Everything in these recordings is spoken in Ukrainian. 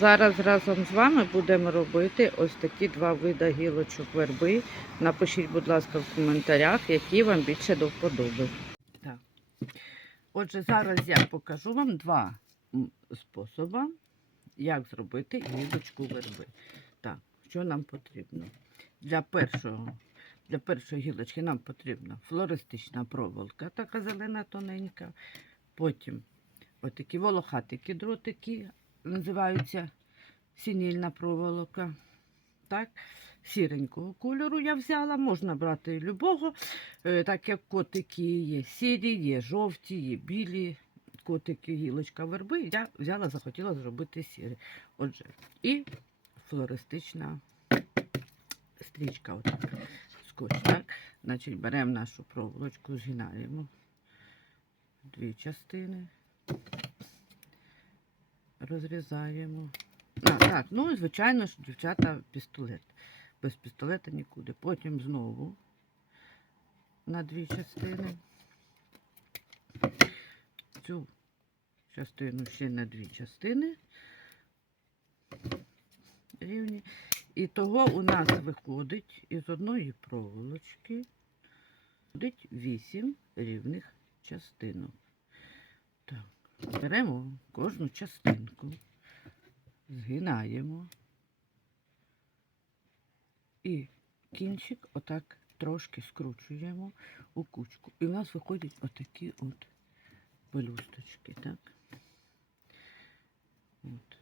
Зараз разом з вами будемо робити ось такі два види гілочок верби. Напишіть, будь ласка, в коментарях, які вам більше до вподоби. Так. Отже, зараз я покажу вам два способи, як зробити гілочку верби. Так, що нам потрібно? Для першого, для першої гілочки нам потрібна флористична проволока, така зелена тоненька. Потім отакі волохатики дротики, називаються сінільна проволока. Так, сіренького кольору я взяла, можна брати любого, е, так як котики є сірі, є жовті, є білі. Котики, гілочка верби. Я взяла, захотіла зробити сірі. Отже, і флористична стрічка. Отак. Скотч, так? Значить, беремо нашу проволочку, згинаємо дві частини розрізаємо. А, так, ну і звичайно ж, дівчата, пістолет. Без пістолета нікуди. Потім знову на дві частини. Цю частину ще на дві частини. Рівні. І того у нас виходить із одної проволочки 8 рівних частинок. Так. Беремо кожну частинку, згинаємо і кінчик отак трошки скручуємо у кучку. І в нас виходять отакі от пелюсточки, так? От.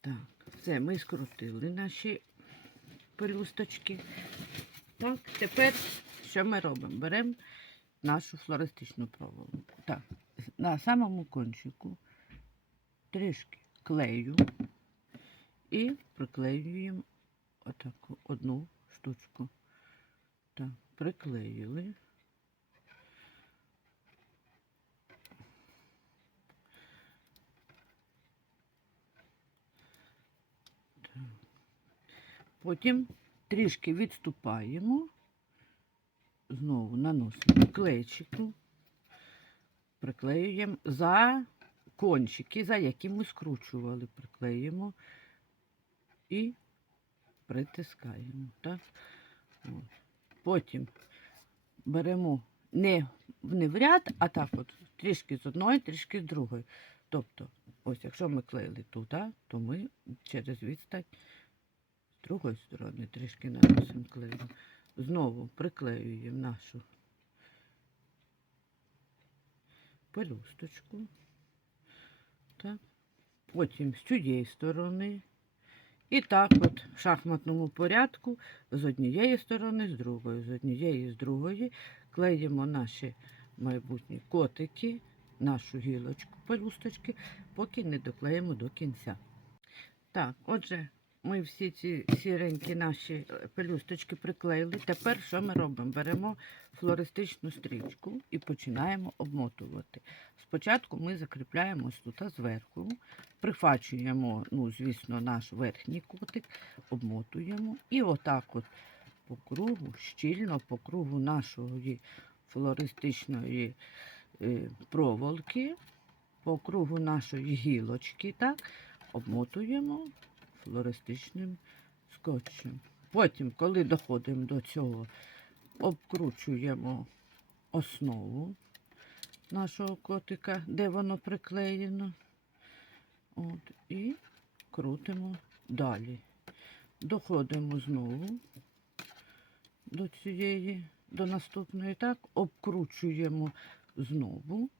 Так, все, ми скрутили наші пелюсточки. Так, тепер що ми робимо? Беремо нашу флористичну проволоку. Так, на самому кончику трішки клею і приклеюємо отаку одну штучку. Так, приклеїли. Потім трішки відступаємо, знову наносимо клейчику приклеюємо за кончики, за які ми скручували, приклеїмо і притискаємо. Так? От. Потім беремо не, не в ряд, а так от трішки з одної, трішки з другої. Тобто, ось якщо ми клеїли тут, то ми через відстань з другої сторони трішки наносимо клею. Знову приклеюємо нашу пелюсточку. Так. Потім з цієї сторони. І так от в шахматному порядку з однієї сторони, з другої, з однієї, з другої клеїмо наші майбутні котики, нашу гілочку, пелюсточки, поки не доклеїмо до кінця. Так, отже, ми всі ці сіренькі наші е, пелюсточки приклеїли. Тепер що ми робимо? Беремо флористичну стрічку і починаємо обмотувати. Спочатку ми закріпляємо тут зверху, прихвачуємо, ну, звісно, наш верхній котик, обмотуємо і отак от по кругу, щільно по кругу нашої флористичної е, проволоки, по кругу нашої гілочки, так, обмотуємо флористичним скотчем. Потім, коли доходимо до цього, обкручуємо основу нашого котика, де воно приклеєно. От, і крутимо далі. Доходимо знову до цієї, до наступної, так, обкручуємо знову,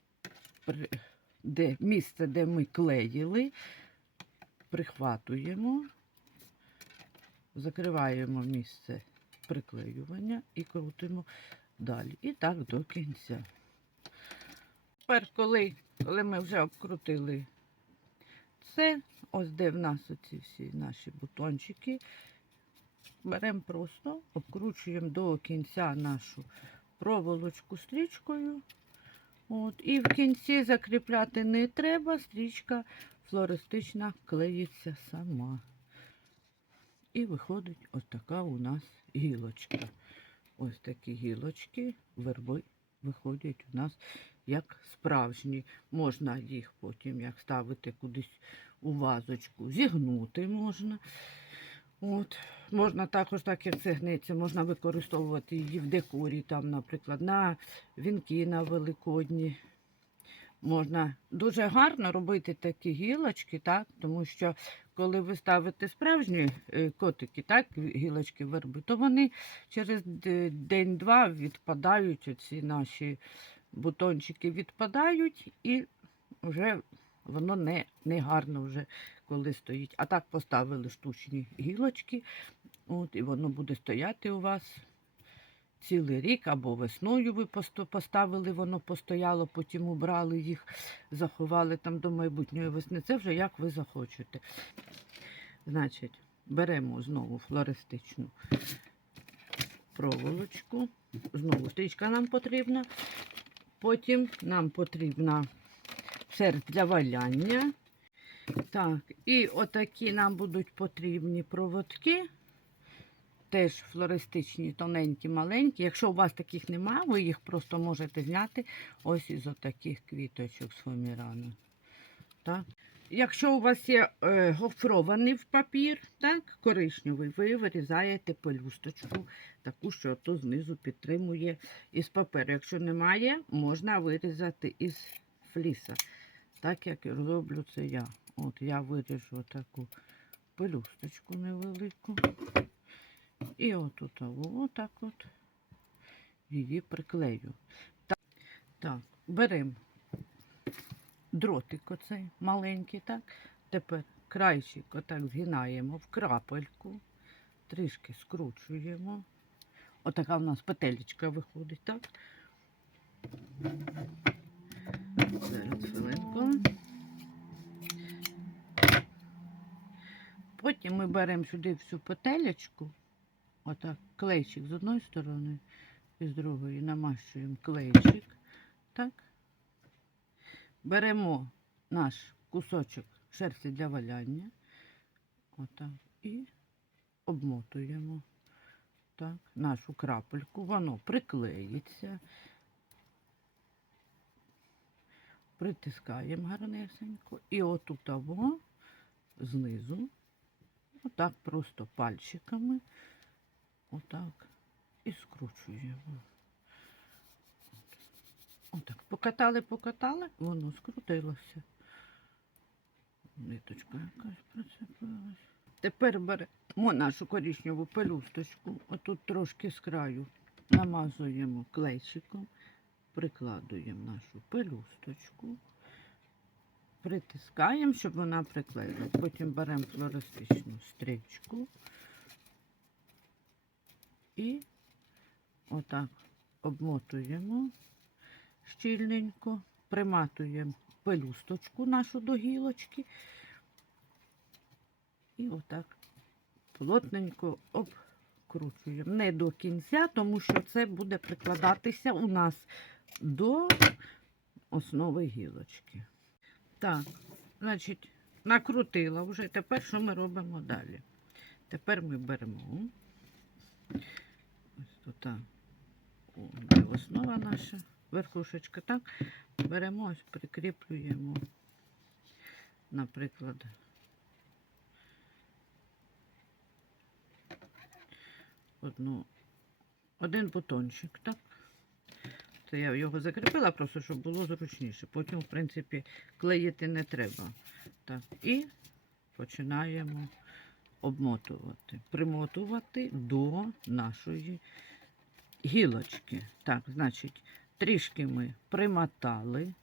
де, місце, де ми клеїли, прихватуємо, закриваємо місце приклеювання і крутимо далі. І так до кінця. Тепер, коли, коли ми вже обкрутили це, ось де в нас оці всі наші бутончики, беремо просто, обкручуємо до кінця нашу проволочку стрічкою. От, і в кінці закріпляти не треба, стрічка флористична клеїться сама. І виходить ось така у нас гілочка. Ось такі гілочки, верби виходять у нас як справжні. Можна їх потім як ставити кудись у вазочку, зігнути можна. От. Можна також, так як це гнеться, можна використовувати її в декорі, там, наприклад, на вінки на Великодні. Можна дуже гарно робити такі гілочки, так? тому що коли ви ставите справжні е, котики, так, гілочки верби, то вони через день-два відпадають, оці наші бутончики відпадають, і вже воно не, не гарно вже коли стоїть. А так поставили штучні гілочки, от, і воно буде стояти у вас цілий рік, або весною ви поставили, воно постояло, потім убрали їх, заховали там до майбутньої весни. Це вже як ви захочете. Значить, беремо знову флористичну проволочку. Знову стрічка нам потрібна. Потім нам потрібна шерсть для валяння. Так, і отакі нам будуть потрібні проводки. Теж флористичні, тоненькі, маленькі. Якщо у вас таких немає, ви їх просто можете зняти ось із отаких квіточок з фомірану. Так. Якщо у вас є е, гофрований в папір, так, коричневий, ви вирізаєте пелюсточку, таку, що то знизу підтримує із паперу. Якщо немає, можна вирізати із фліса. Так як роблю це я. От я виріжу таку пелюсточку невелику. І отут отак от її приклею. Так, так беремо дротик оцей маленький, так. Тепер крайчик отак згинаємо в крапельку, трішки скручуємо. Отака в нас петелечка виходить, так? Зараз хвилинку. Потім ми беремо сюди всю петелечку, отак, клейчик з одної сторони і з другої намащуємо клейчик. Так. Беремо наш кусочок шерсті для валяння. Отак. І обмотуємо так, нашу крапельку. Воно приклеїться. Притискаємо гарнесенько. І отут того знизу, отак просто пальчиками, отак і скручуємо. Отак, покатали, покатали, воно скрутилося. Ниточка якась прицепилась. Тепер беремо нашу коричневу пелюсточку, отут трошки з краю намазуємо клейчиком, прикладуємо нашу пелюсточку, притискаємо, щоб вона приклеїла. Потім беремо флористичну стрічку і отак обмотуємо щільненько, приматуємо пелюсточку нашу до гілочки і отак плотненько обкручуємо. Не до кінця, тому що це буде прикладатися у нас до основи гілочки. Так, значить, накрутила вже. Тепер що ми робимо далі? Тепер ми беремо тут, де основа наша верхушечка, так? Беремо ось, прикріплюємо, наприклад, одну, один бутончик, так? Це я його закріпила, просто щоб було зручніше. Потім, в принципі, клеїти не треба. Так, і починаємо обмотувати, примотувати до нашої гілочки. Так, значить, трішки ми примотали.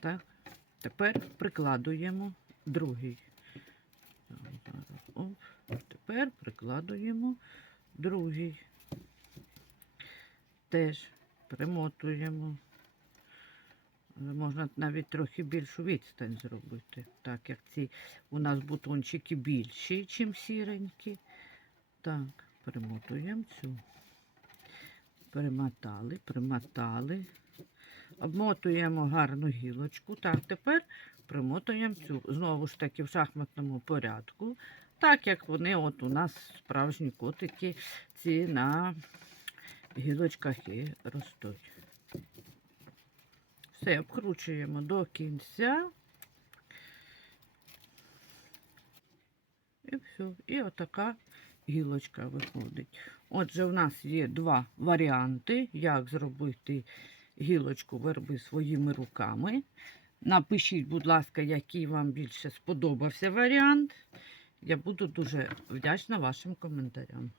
Так, тепер прикладуємо другий. Оп. Тепер прикладуємо другий. Теж примотуємо. Можна навіть трохи більшу відстань зробити, так як ці у нас бутончики більші, ніж сіренькі. Так, примотуємо цю. Примотали, примотали. Обмотуємо гарну гілочку. Так, тепер примотуємо цю. Знову ж таки в шахматному порядку. Так як вони от у нас справжні котики, ці на гілочках і ростуть. Все, обкручуємо до кінця. І все. І отака гілочка виходить. Отже, у нас є два варіанти, як зробити гілочку верби своїми руками. Напишіть, будь ласка, який вам більше сподобався варіант. Я буду дуже вдячна вашим коментарям.